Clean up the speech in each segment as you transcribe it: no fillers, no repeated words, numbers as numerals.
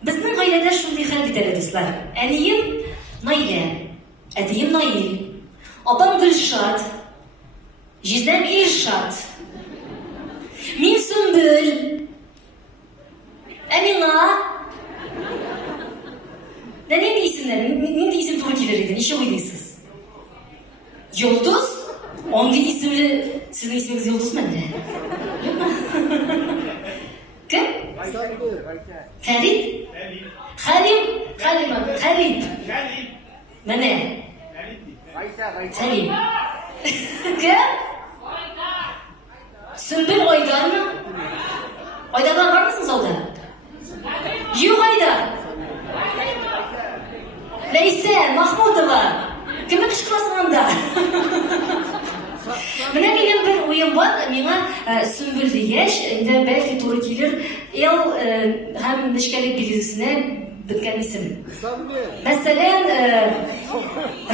Безнең гаиләдә шундый хәл бит әле, дуслар. Әнием Наилә, әтием Наил, апам Гөлшат, җизнәм Илшат, мин Сөмбел, ә миңа нинди исемнәр, нинди исем туры килер иде, ничек уйлыйсыз? Йолдыз? Андый исемле, сезнең исемегез Йолдызмы әллә? Кем? Фәрит? Хәлим? Хәлим. Менә. Хәлим. Кем? Сөмбел Айдармы? Айдарлар бармысың залда? Юк Айдар. Ләйсән Махмутова. Кемне кычкырасың анда? Менә минем бер уем бар, миңа Сөмбел дигәч, инде бәлки туры килер, ел һәм нечкәлек билгесенә беткән исем. Мәсәлән,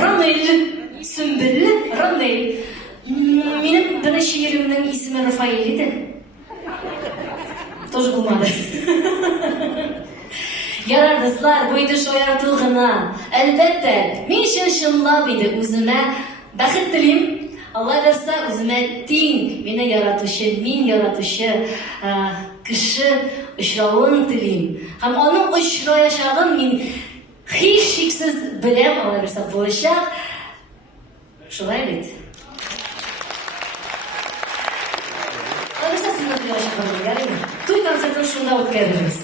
Ранел, Сөмбел, Ранел. Минем беренче иремнең исеме Рафаэль иде. Тоже булмады. Ярар, дуслар, бу иде шулай яратылган. Әлбәттә, мин чынлап иде үземә бәхет телим. Алла ярса, үземә тиң, мине яратучы, мин яратучы кеше очравын телим. Һәм аның очраячагын мин һичшиксез беләм, Алла ярса булачак. Шулай бит. Алла сезне яшәгән, туй концертын шунда үткәрәбез.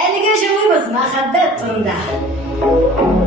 Әлегә җырлыйбыз мәхәббәт турында.